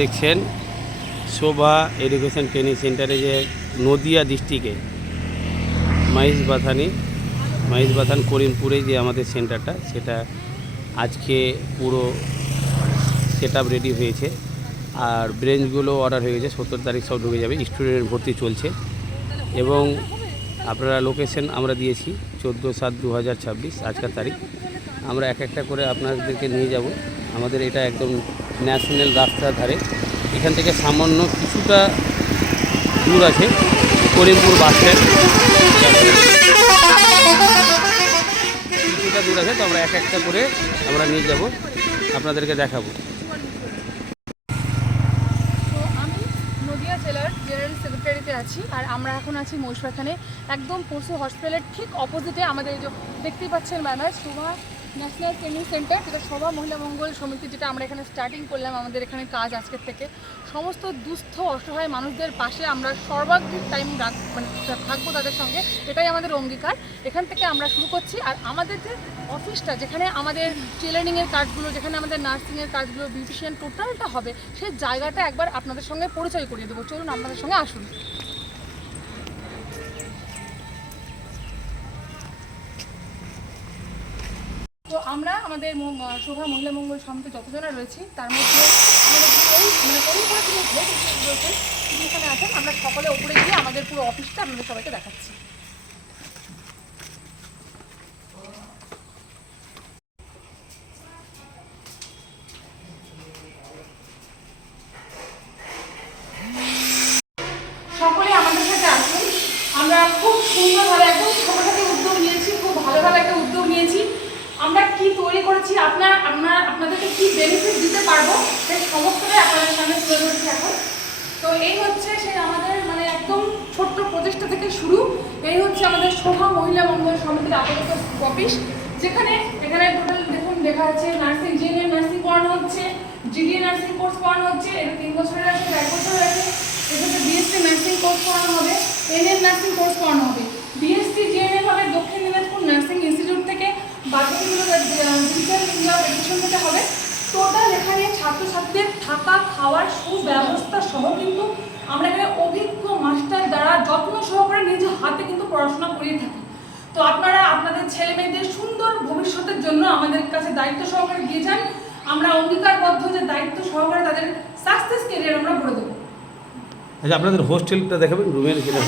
দেখছেন শোভা education training সেন্টারে যে নদিয়া ডিস্ট্রিক্টে মহিষবাথান করিমপুরে যে আমাদের সেন্টারটা সেটা আজকে পুরো সেট আপ রেডি হয়েছে। আর ব্রেঞ্চগুলো অর্ডার হয়ে গেছে, 17 তারিখ সব ঢুকে যাবে। স্টুডেন্ট ভর্তি চলছে এবং আপনারা লোকেশন আমরা দিয়েছি 14/7/2026 আজকের তারিখ। আমরা এক একটা করে আপনাদেরকে নিয়ে যাব। আমাদের এটা একদম ন্যাশনাল রাস্তার ধারে, এখান থেকে সামান্য কিছুটা দূর আছে করিমপুর বাস স্ট্যান্ড, কিছুটা দূর আছে। তো আমরা এক একটা করে আমরা নিয়ে যাব, আপনাদেরকে দেখাবো। নদিয়া জেলার জেনারেল সেক্রেটারিতে আছি, আর আমরা এখন আছি মহিষবাথানে, একদম পশু হসপিটালের ঠিক অপোজিটে আমাদের যে দেখতেই পাচ্ছেন ব্যানার শোভা ন্যাশনাল ট্রেনিং সেন্টার, যেটা শোভা মহিলা মঙ্গল সমিতি, যেটা আমরা এখানে স্টার্টিং করলাম। আমাদের এখানে কাজ আজকের থেকে সমস্ত দুস্থ অসহায় মানুষদের পাশে আমরা সর্বাধিক টাইম থাকবো তাদের সঙ্গে, এটাই আমাদের অঙ্গীকার। এখান থেকে আমরা শুরু করছি। আর আমাদের যে অফিসটা, যেখানে আমাদের টেলারিংয়ের কাজগুলো, যেখানে আমাদের নার্সিংয়ের কাজগুলো, বিউটিশিয়ান টোটালটা হবে, সেই জায়গাটা একবার আপনাদের সঙ্গে পরিচয় করিয়ে দেবো। চলুন আপনাদের সঙ্গে আসুন। তো আমরা আমাদের শোভা মহিলা মঙ্গল সমিতি যতজনা রয়েছি, তার মধ্যে আমাদের তিনি এখানে আছেন। আমরা সকলে উপরে গিয়ে আমাদের পুরো অফিসটা আপনাদের সবাইকে দেখাচ্ছি। সকলে আমাদের সাথে আসুন। আমরা খুব সুন্দরভাবে একদম ছোটখাটো উদ্যোগ নিয়েছি, খুব ভালোভাবে একটা উদ্যোগ নিয়েছি। আমরা কি তৈরি করেছি, আপনাদেরকে কি বেনিফিট দিতে পারবো, সেই সমস্তটাই আপনাদের সামনে তুলে ধরছি এখন। তো এই হচ্ছে সেই আমাদের একদম ছোট্ট প্রচেষ্টা থেকে শুরু। এই হচ্ছে আমাদের শোভা মহিলা মঙ্গল সমিতির আপাতত অফিস, এখানে টোটাল দেখুন লেখা আছে নার্সিং, জিএনএম নার্সিং পড়ানো হচ্ছে, জিডিএ নার্সিং কোর্স পড়ানো হচ্ছে, এটা 3 বছরের আছে, 1 বছরের আছে। এখানে বিএসসি নার্সিং কোর্স পড়ানো হবে, এনএম নার্সিং কোর্স পড়ানো হবে, বিএসসি জিএনএম হবে দক্ষিণ দিনাজপুর নার্সিং ইনস্টিটিউট থেকে, বাকিগুলো ডিজিটাল ইন্ডিয়া এডুকেশন থেকে হবে। টোটাল এখানে ছাত্রছাত্রীদের থাকা খাওয়ার সুব্যবস্থা সহ কিন্তু আমরা এখানে অভিজ্ঞ মাস্টার দ্বারা যত্ন সহকারে নিজে হাতে কিন্তু পড়াশোনা করিয়ে থাকি। তো আপনারা আপনাদের ছেলে মেয়েদের সুন্দর ভবিষ্যতের জন্য আমাদের কাছে দায়িত্ব সহকারে দিয়ে যান। আমরা অঙ্গীকারবদ্ধ যে দায়িত্ব সহকারে তাদের সাকসেস ক্যারিয়ার আমরা করে দেবো। আচ্ছা, আপনাদের হোস্টেলটা দেখাবেন, রুমের যেটা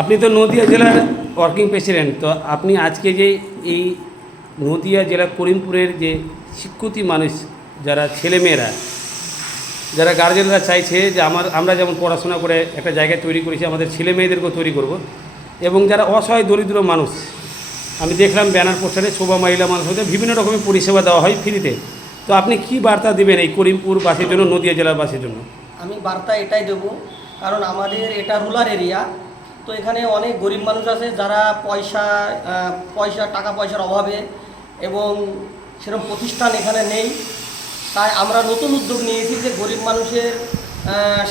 আপনি তো নদিয়া জেলার ওয়ার্কিং প্রেসিডেন্ট, তো আপনি আজকে যে এই নদিয়া জেলা করিমপুরের যে শিক্ষিত মানুষ যারা ছেলেমেয়েরা, যারা গার্জেনরা চাইছে যে আমরা যেমন পড়াশোনা করে একটা জায়গায় তৈরি করেছি, আমাদের ছেলে মেয়েদেরকেও তৈরি করব, এবং যারা অসহায় দরিদ্র মানুষ, আমি দেখলাম ব্যানার পোস্টারে শোভা মহিলা মানুষদের বিভিন্ন রকমের পরিষেবা দেওয়া হয় ফ্রিতে। তো আপনি কি বার্তা দেবেন এই করিমপুর বাসীর জন্য, নদিয়া জেলার বাসীর জন্য? আমি বার্তা এটাই দেবো, কারণ আমাদের এটা রুরাল এরিয়া। তো এখানে অনেক গরিব মানুষ আছে যারা টাকা পয়সার অভাবে, এবং সেরকম প্রতিষ্ঠান এখানে নেই। তাই আমরা নতুন উদ্যোগ নিয়েছি যে গরিব মানুষের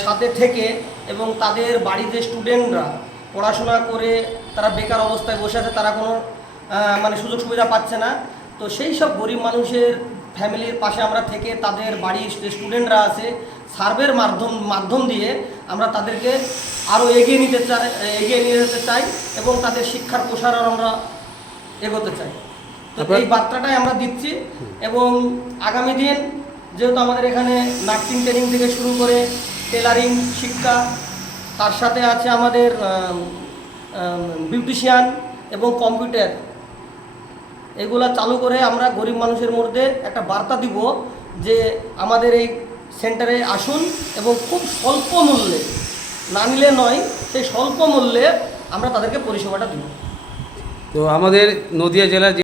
সাথে থেকে, এবং তাদের বাড়িতে স্টুডেন্টরা পড়াশোনা করে তারা বেকার অবস্থায় বসে আছে, তারা কোনো সুযোগ সুবিধা পাচ্ছে না। তো সেই সব গরিব মানুষের ফ্যামিলির পাশে আমরা থেকে তাদের বাড়ির যে স্টুডেন্টরা আছে সার্ভের মাধ্যম দিয়ে আমরা তাদেরকে আরও এগিয়ে নিয়ে যেতে চাই, এবং তাদের শিক্ষার প্রসারণ আমরা এগোতে চাই। তো এই বার্তাটাই আমরা দিচ্ছি। এবং আগামী দিন যেহেতু আমাদের এখানে নার্সিং ট্রেনিং থেকে শুরু করে টেলারিং শিক্ষা, তার সাথে আছে আমাদের বিউটিশিয়ান এবং কম্পিউটার, এগুলা চালু করে আমরা গরিব মানুষের মধ্যে একটা বার্তা দিব যে আমাদের এই সেন্টারে আসুন, এবং খুব স্বল্প মূল্যে, না নিলে নয়, সেই স্বল্প মূল্যে আমরা তাদেরকে পরিষেবাটা দিব। তো আমাদের নদিয়া জেলার